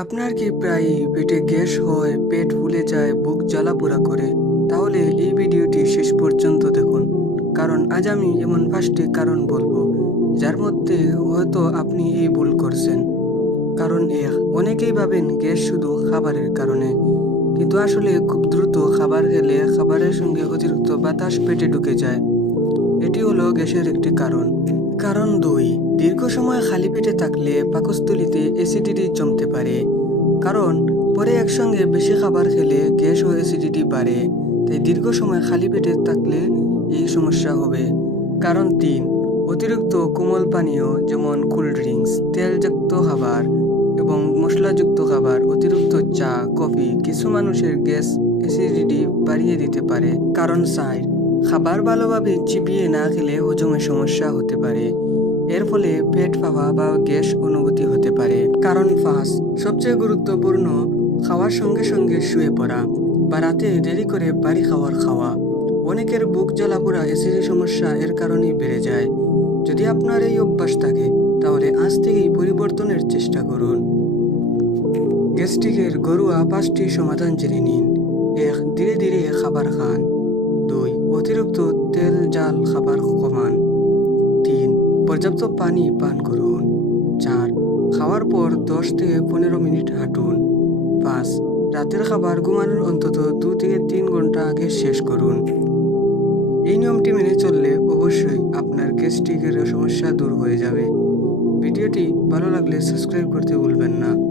আপনার কি প্রায়ই পেটে গ্যাস হয়, পেট ফুলে যায়, বুক জ্বালা-পোড়া করে? তাহলে এই ভিডিওটি শেষ পর্যন্ত দেখুন। কারণ আজ আমি এমন ৫টি কারণ বলবো, যার মধ্যে হয়তো আপনি এই ভুল করছেন। কারণ অনেকেই ভাবেন গ্যাস শুধু খাবারের কারণে, কিন্তু আসলে খুব দ্রুত খাবার খেলে খাবারের সঙ্গে অতিরিক্ত বাতাস পেটে ঢুকে যায়। এটি হলো গ্যাসের একটি কারণ। কারণ ২, দীর্ঘ সময় খালি পেটে থাকলে পাকস্থলীতে অ্যাসিডিটি জমতে পারে। কারণ পরে একসঙ্গে বেশি খাবার খেলে গ্যাস ও অ্যাসিডিটি বাড়ে। তাই দীর্ঘ সময় খালি পেটে থাকলে এই সমস্যা হবে। কারণ ৩, অতিরিক্ত কোমল পানীয় যেমন কোল্ড ড্রিঙ্কস, তেলযুক্ত খাবার এবং মশলাযুক্ত খাবার, অতিরিক্ত চা, কফি কিছু মানুষের গ্যাস, অ্যাসিডিটি বাড়িয়ে দিতে পারে। কারণ ৪, খাবার ভালোভাবে চিবিয়ে না খেলে হজমের সমস্যা হতে পারে। এর ফলে পেট ফাঁপা বা গ্যাস অনুভূতি হতে পারে। কারণ ৫, সবচেয়ে গুরুত্বপূর্ণ, খাওয়ার সঙ্গে সঙ্গে শুয়ে পড়া বা রাতে দেরি করে বাড়ি খাওয়া। অনেকের বুক জ্বালা-পোড়া, অ্যাসিডের সমস্যা এর কারণেই বেড়ে যায়। যদি আপনার এই অভ্যাস থাকে, তাহলে আজ থেকেই পরিবর্তনের চেষ্টা করুন। গ্যাস্ট্রিকের ঘরোয়া ৫টি সমাধান জেনে নিন। ১, ধীরে ধীরে খাবার খান। ২, অতিরিক্ত তেল জাল খাবার কমান। ৩, পর্যাপ্ত পানি পান করুন। ৪, খাওয়ার পর ১০ থেকে ১৫ মিনিট হাঁটুন। ৫, রাতের খাবার ঘুমানোর অন্তত ২ থেকে ৩ ঘন্টা আগে শেষ করুন। এই নিয়মটি মেনে চললে অবশ্যই আপনার গ্যাস্ট্রিকের সমস্যা দূর হয়ে যাবে। ভিডিওটি ভালো লাগলে সাবস্ক্রাইব করতে ভুলবেন না।